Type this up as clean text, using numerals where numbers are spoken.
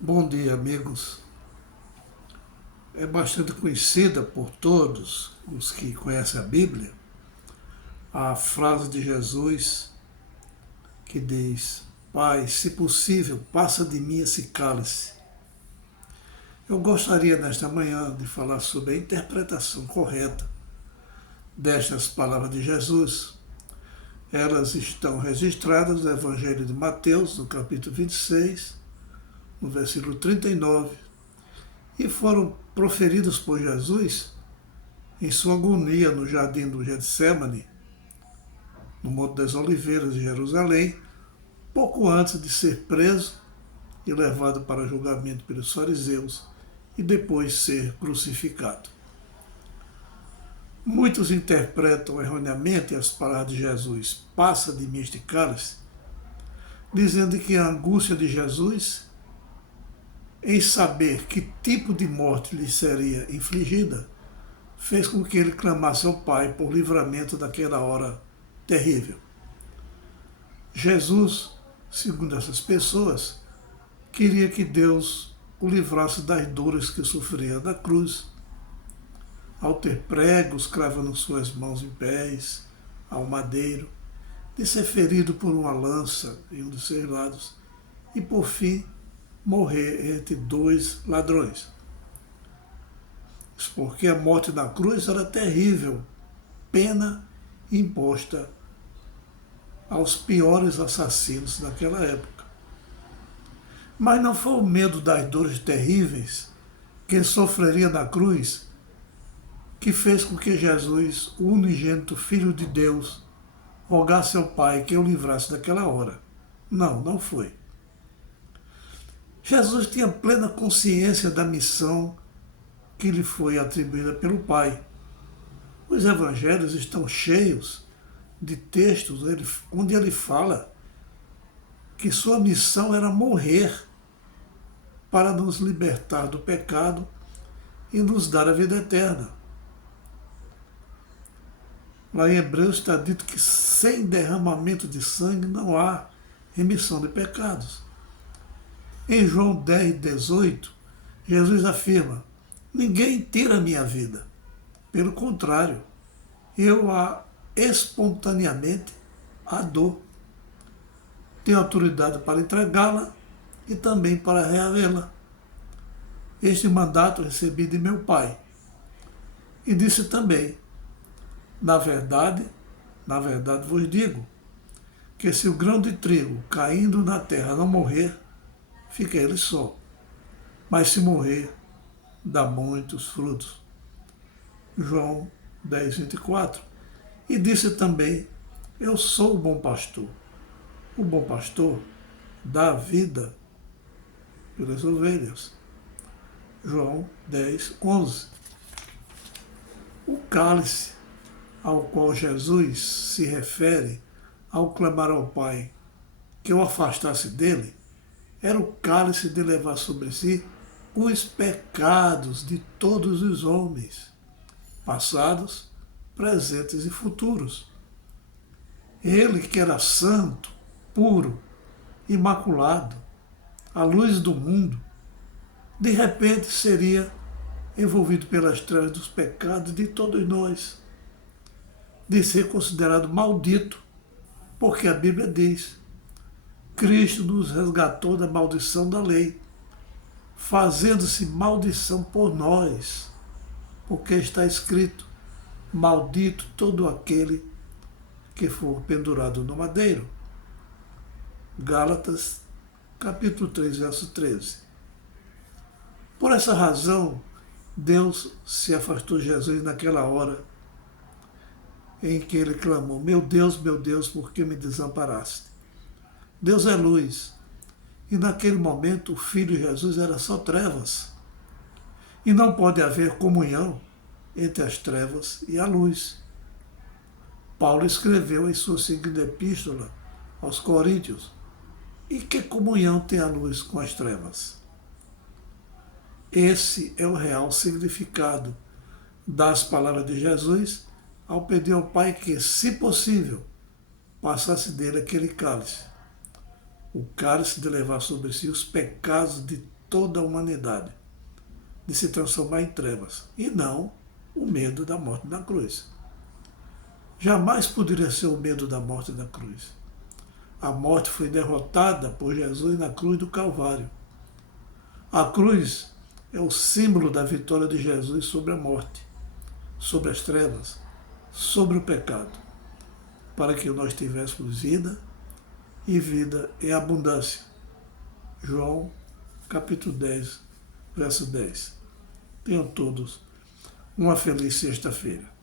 Bom dia, amigos. É bastante conhecida por todos os que conhecem a Bíblia a frase de Jesus que diz: Pai, se possível, passa de mim esse cálice. Eu gostaria nesta manhã de falar sobre a interpretação correta destas palavras de Jesus. Elas estão registradas no Evangelho de Mateus, no capítulo 26, no versículo 39, e foram proferidas por Jesus em sua agonia no jardim do Getsemane, no Monte das Oliveiras de Jerusalém, pouco antes de ser preso e levado para julgamento pelos fariseus e depois ser crucificado. Muitos interpretam erroneamente as palavras de Jesus, passa de mim este cálice, dizendo que a angústia de Jesus em saber que tipo de morte lhe seria infligida fez com que ele clamasse ao Pai por livramento daquela hora terrível. Jesus, segundo essas pessoas, queria que Deus o livrasse das dores que sofria na cruz, ao ter pregos cravando suas mãos em pés, ao madeiro, de ser ferido por uma lança em um dos seus lados e, por fim, morrer entre dois ladrões. Isso porque a morte na cruz era terrível, pena imposta aos piores assassinos daquela época. Mas não foi o medo das dores terríveis que ele sofreria na cruz que fez com que Jesus, o unigênito Filho de Deus, rogasse ao Pai que o livrasse daquela hora. Não, não foi. Jesus tinha plena consciência da missão que lhe foi atribuída pelo Pai. Os evangelhos estão cheios de textos onde ele fala que sua missão era morrer para nos libertar do pecado e nos dar a vida eterna. Lá em Hebreus está dito que sem derramamento de sangue não há remissão de pecados. Em João 10, 18, Jesus afirma: ninguém tira a minha vida. Pelo contrário, eu a espontaneamente a dou. Tenho autoridade para entregá-la e também para reavê-la. Este mandato recebi de meu Pai. E disse também: na verdade vos digo, que se o grão de trigo caindo na terra não morrer, fica ele só. Mas se morrer, dá muitos frutos. João 10, 24. E disse também: eu sou o bom pastor. O bom pastor dá a vida pelas ovelhas. João 10, 11. O cálice ao qual Jesus se refere ao clamar ao Pai que o afastasse dele, era o cálice de levar sobre si os pecados de todos os homens, passados, presentes e futuros. Ele que era santo, puro, imaculado, a luz do mundo, de repente seria envolvido pelas trevas dos pecados de todos nós, de ser considerado maldito, porque a Bíblia diz: Cristo nos resgatou da maldição da lei, fazendo-se maldição por nós, porque está escrito: maldito todo aquele que for pendurado no madeiro. Gálatas, capítulo 3, verso 13. Por essa razão, Deus se afastou de Jesus naquela hora em que ele clamou: meu Deus, por que me desamparaste? Deus é luz, e naquele momento o Filho Jesus era só trevas. E não pode haver comunhão entre as trevas e a luz. Paulo escreveu em sua segunda epístola aos Coríntios: e que comunhão tem a luz com as trevas? Esse é o real significado das palavras de Jesus ao pedir ao Pai que, se possível, passasse dele aquele cálice. O cálice de levar sobre si os pecados de toda a humanidade de se transformar em trevas, e não o medo da morte na cruz. Jamais poderia ser o medo da morte na cruz. A morte foi derrotada por Jesus na cruz do Calvário. A cruz é o símbolo da vitória de Jesus sobre a morte, sobre as trevas, sobre o pecado, para que nós tivéssemos vida e vida em abundância. João, capítulo 10, verso 10. Tenham todos uma feliz sexta-feira.